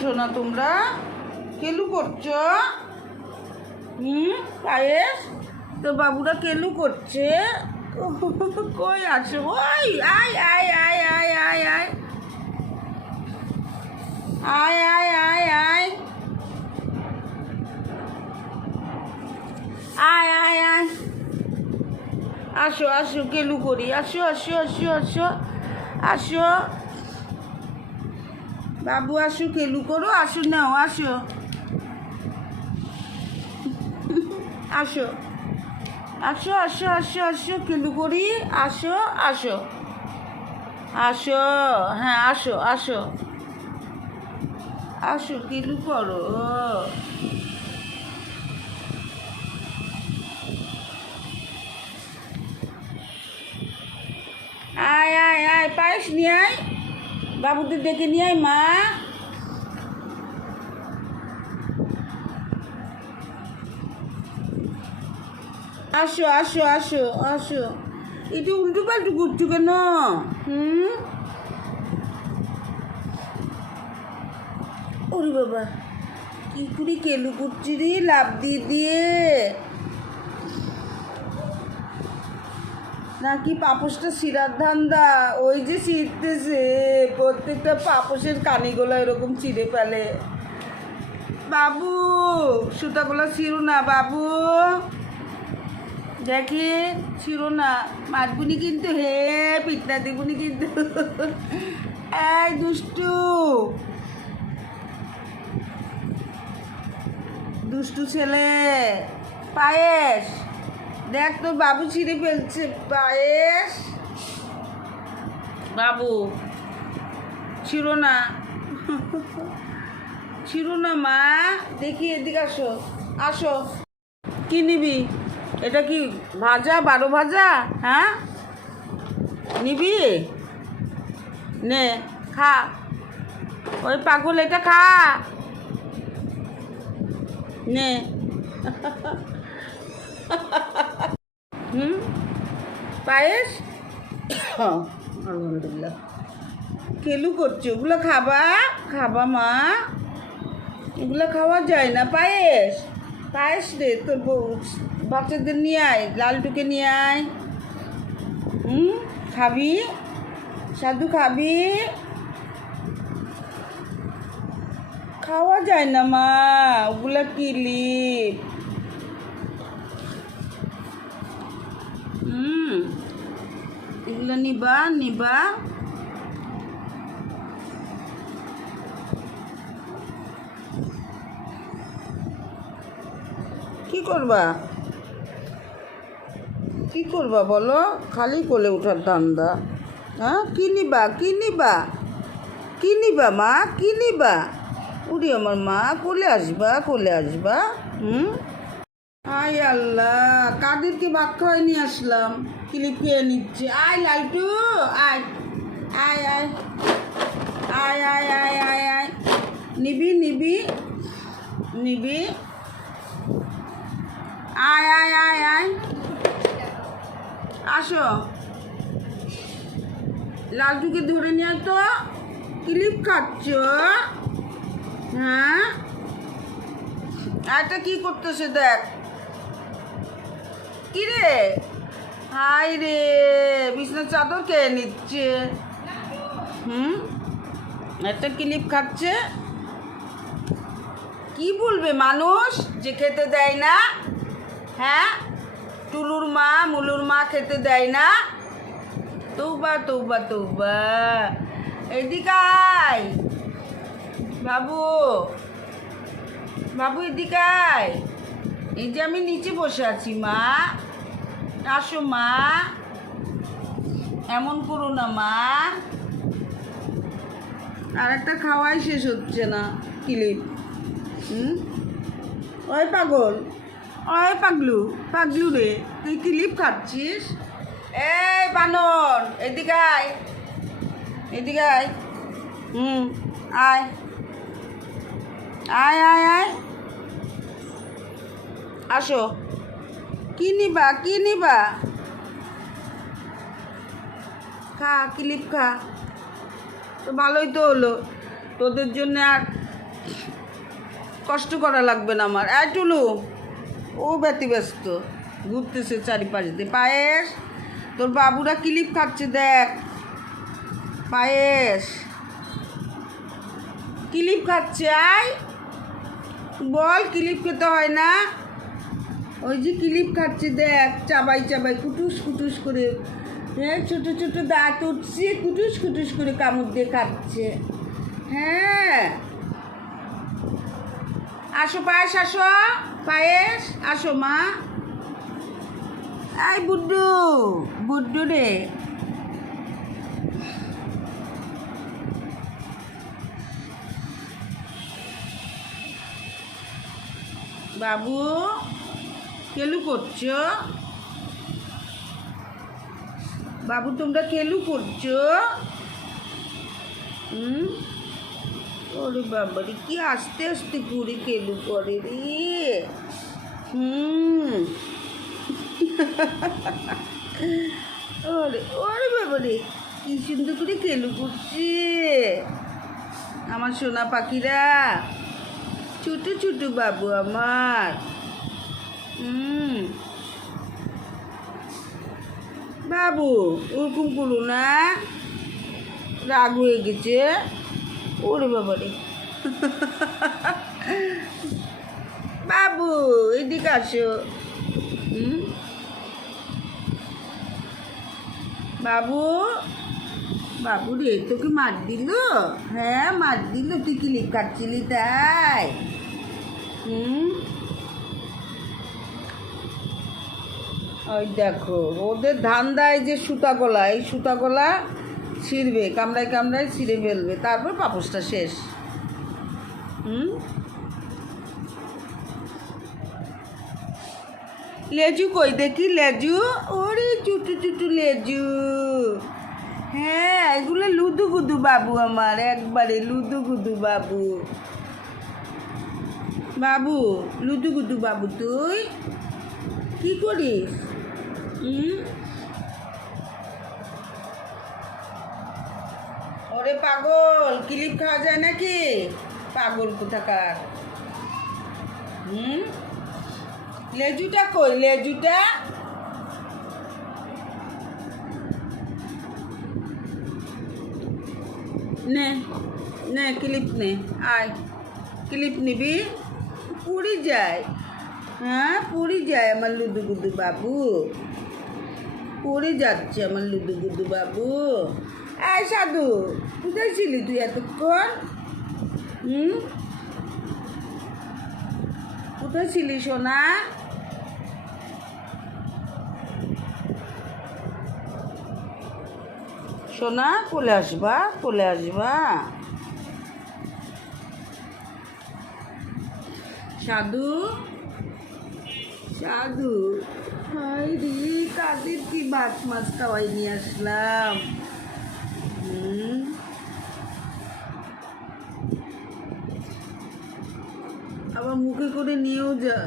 শোনা তোমরা? কেলু করছো? পায়েস তো বাবুরা কেলু করছে। কই আসো? ওই আয় আয় আয় আয় আয় আয় আয় আয় আয় আয় আয় আয় আয় আসো আসো কেলু করি। আসো আসো আসো আসো আসো বাবু, আসো কেলু করো। আসো নাও, আসো আসো আসো আসো আসো আসো কেলু করি। আসো আসো আসো, হ্যাঁ আসো আসো আসো কেলু করো। আয় আয় আয় পায়েস নিয়ে আয়, বাবুদের ডেকে নিয়ে আয় মা। আসো আসো আসো আসো। একটু উল্টো পাল্টু করছো কেন? ওরে বাবা, কি করে কেলু করছি রে, লাভ দিয়ে দিয়ে নাকি পাপোশটা শিরার ধান্দা? ওই যে ছিঁড়তেছে, প্রত্যেকটা পাপোশের কানিগুলো এরকম চিড়ে ফেলে। বাবু সুতাগুলো ছিঁড়ো না বাবু, দেখি ছিঁড়ো না, মারবুনি কিন্তু, হে পিঠনা দিবুনি কিন্তু। এই দুষ্টু দুষ্টু ছেলে। পায়েস দেখ, তোর বাবু ছিঁড়ে ফেলছে পায়েস। বাবু ছিঁড়ো না, ছিঁড়ো না মা, দেখি এদিকে আসো আসো। কি নিবি? এটা কি ভাজা, 12 ভাজা? হ্যাঁ নিবি? নে খা, ওই পাগল এটা খা, নে। পায়েস আলহামদুলিল্লাহ। কেলু করছে, ওগুলো খাবা? খাবা মা, এগুলো খাওয়া যায় না। পায়েস পায়েস রে, তোর বাচ্চাদের নিয়ে আয়, লালটুকে নিয়ে আয়। খাবি? সাধু খাবি? খাওয়া যায় না মা, ওগুলা কিলিপ। এগুলো নিবা নিবা। কি করবা? কি করবা বলো? খালি কোলে ওঠার ধান্দা। হ্যাঁ কি নিবা? কি নিবা? কি নিবা মা? কি নিবা? উড়ি আমার মা, কোলে আসবা, কোলে আসবা। আয় আল্লাহ, কাদেরকে ভাত খাওয়াই নিয়ে আসলাম, ক্লিপ খেয়ে নিচ্ছে। আয় লালটু, আয় আয় আয় আয় আয় আয় আয় আয়, নিবি নিবি নিবি, আয় আয় আয় আয় আসো। লালটুকে ধরে নিয়ে তো, ক্লিপ খাচ্ছ? হ্যাঁ এটা কি করতেছে দেখ। কি রে? হাই রে, বিছনার চাদর খেয়ে নিচ্ছে। একটা ক্লিপ খাচ্ছে। কি বলবে মানুষ যে খেতে দেয় না? হ্যাঁ, টুলুর মা মুলুর মা খেতে দেয় না? তৌবা তৌবা তৌবা। এদিকে আয় বাবু, বাবু এদিকে আয়। এই যে আমি নিচে বসে আছি মা, আসো মা, এমন করো না মা। আর একটা খাওয়াই শেষ হচ্ছে না ক্লিপ। ওই পাগল, ওই পাগলু, পাগলু রে, তুই ক্লিপ খাচ্ছিস? এই বানর এদিকে আয়, এদিকে আয়। আয় আয় আয় আয় আসো। কি নিবা? কি নিবা? খা, ক্লিপ খা। তো ভালোই তো হলো, তোদের জন্য আর কষ্ট করা লাগবে না আমার। এই টুলু, ও ব্যতিব্যস্ত ঘুরতেছে চারিপাশ দিয়ে। পায়েস, তোর বাবুরা ক্লিপ খাচ্ছে দেখ। পায়েস ক্লিপ খাচ্ছে, আয় বল ক্লিপ খেতে হয় না? ওই যে ক্লিপ খাচ্ছে দেখ, চাবাই চাবাই কুটুস কুটুস করে। হ্যাঁ, ছোটো ছোটো দাঁত উঠছে, কুটুস কুটুস করে কামড় দিয়ে খাচ্ছে। হ্যাঁ, আসো পায়েস, আসো পায়েস, আসো মা। আই বুড্ডু, বুড্ডু রে। বাবু কেলু করছো? বাবু তোমরা কেলু করছো? ওরে বাবারে, কি আস্তে আস্তে ঘুরে কেলু করে রে। ওরে ওরে বাবারে, কি সুন্দর করে কেলু করছে আমার সোনা পাখিরা। ছোট ছোট বাবু আমার। বাবু ওরকম করো না, রাগ হয়ে গেছে। ওরে বাবারে, বাবু এদিকে আসো। বাবু, বাবু রে, তোকে মার দিল? হ্যাঁ মার দিল, তুই ক্লিপ কাটছিলি তাই? ওই দেখো ওদের ধান্দায় যে সুতা গলা, এই সুতা গলা ছিঁড়বে, কামড়ায় কামড়ায় ছিঁড়ে ফেলবে, তারপর পাপোসটা শেষ। লেজু কই দেখি, লেজু। ওরে চুটু চুটু লেজু। হ্যাঁ, এগুলো লুদু গুদু বাবু আমার, একবারে লুদু গুদু বাবু। বাবু লুদু গুদু বাবু, তুই কি করিস? ওরে পাগল, ক্লিপ খাওয়া যায় নাকি? পাগল কোথাকার। লেজুটা কই, লেজুটা? নে নে ক্লিপ নে, আয় ক্লিপ নিবি? পুড়ি যায়। হ্যাঁ পুড়ি যায় আমার লুদু গুদু বাবু, পড়ে যাচ্ছে আমার লুদু গুদু বাবু। এই সাধু, কোথায় ছিলি তুই এতক্ষণ? কোথায় ছিলি সোনা? সোনা কোলে আসবা, কোলে আসবা। সাধু, সাধু, হাই রে, কাদের কি ভাত মাছ খাওয়াই নিয়ে আসলাম। আবার মুখে করে নিয়েও যা,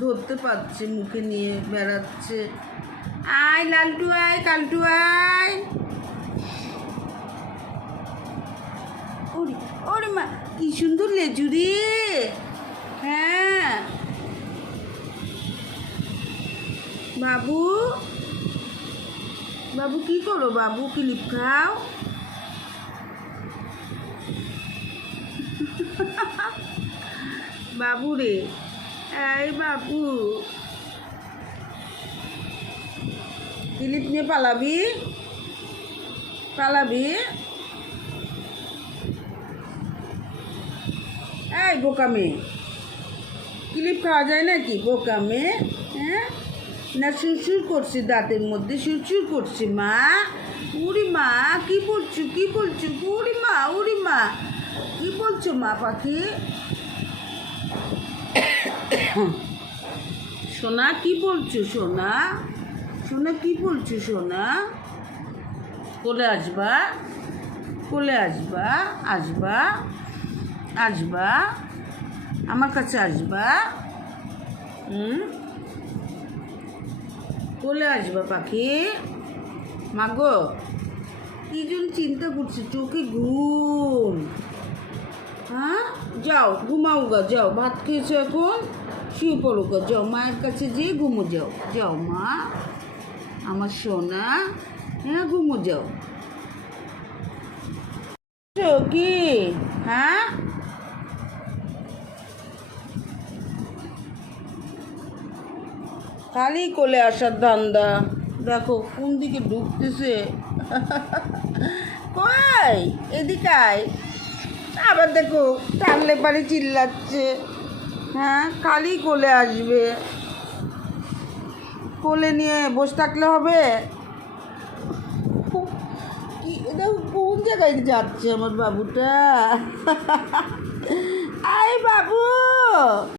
ধরতে পারছে, মুখে নিয়ে বেড়াচ্ছে। আয় লালটু, আয় কালটু, আয়। ওরে ওরে মা, কি সুন্দর লেজু রে। হ্যাঁ বাবু, বাবু কি করো বাবু, ক্লিপ খাও? বাবু রে, এই বাবু ক্লিপ নিয়ে পালাবি, পালাবি? এই বোকা মেয়ে, ক্লিপ খাওয়া যায় নাকি বোকা মেয়ে? হ্যাঁ না, সুরসুর করছে দাঁতের মধ্যে, সুরসুর করছে মা। উড়ি মা, কি বলছো, কি বলছো? উড়ি মা, উড়ি মা, কি বলছো মা পাখি? সোনা কি বলছো সোনা? সোনা কি বলছো সোনা? কোলে আসবা, কোলে আসবা, আসবা, আসবা আমার কাছে, আসবা। কোলে আসবা পাখি। মাগো কি জন্য চিন্তা করছো, চোখে ঘুম? হ্যাঁ যাও ঘুমাও গা, যাও ভাত খেয়েছো এখন, শুয়ে পড়ো গা, যাও মায়ের কাছে যেয়ে ঘুমো, যাও যাও মা আমার সোনা, হ্যাঁ ঘুমো যাও। কি হ্যাঁ, খালি কোলে আসার ধান্দা, দেখো কোন দিকে ঢুকতেছে। কই এদিকে আয়, আবার দেখো টানলে পারে চিল্লাচ্ছে। হ্যাঁ খালি কোলে আসবে, কোলে নিয়ে বসে থাকলে হবে? কি এটা কোন জায়গায় যাচ্ছে আমার বাবুটা? আয় বাবু।